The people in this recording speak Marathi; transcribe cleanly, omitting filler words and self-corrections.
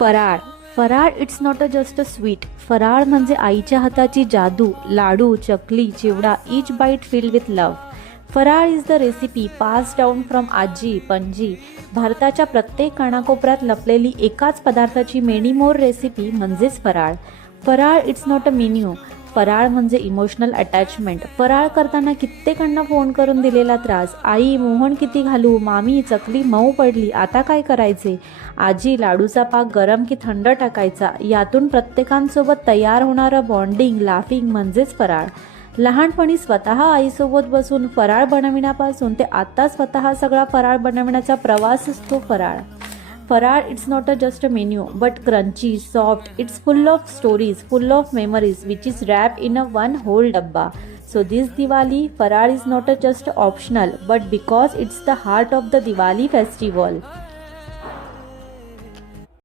फराळ. फराळ it's not a just a sweet. फराळ म्हणजे आईच्या हाताची जादू. लाडू, चकली, चिवडा, इच बाईट फिल्ड विथ लव्ह. फराळ is the recipe pass down from आजी पणजी. भारताच्या प्रत्येक कानाकोपऱ्यात लपलेली एकाच पदार्थाची मेनी मोर रेसिपी म्हणजेच फराळ. फराळ इट्स नॉट अ मेन्यू. फराळ म्हणजे इमोशनल अटॅचमेंट. फराळ करताना कित्येकांना फोन करून दिलेला त्रास. आई मोहन किती घालू, मामी चकली मऊ पडली, आता काय करायचे, आजी लाडूचा पाक गरम की थंड टाकायचा. यातून प्रत्येकांसोबत तयार होणारं बॉन्डिंग, लाफिंग म्हणजेच फराळ. लहानपणी स्वतः आईसोबत बसून फराळ बनविण्यापासून ते आता स्वतः सगळा फराळ बनविण्याचा प्रवास असतो फराळ. फराळ it's not a just a menu but crunchy, soft. It's full of stories, full of memories which is wrapped in a one whole dabba. So this Diwali, Farar is not a just optional but because it's the heart of the Diwali festival.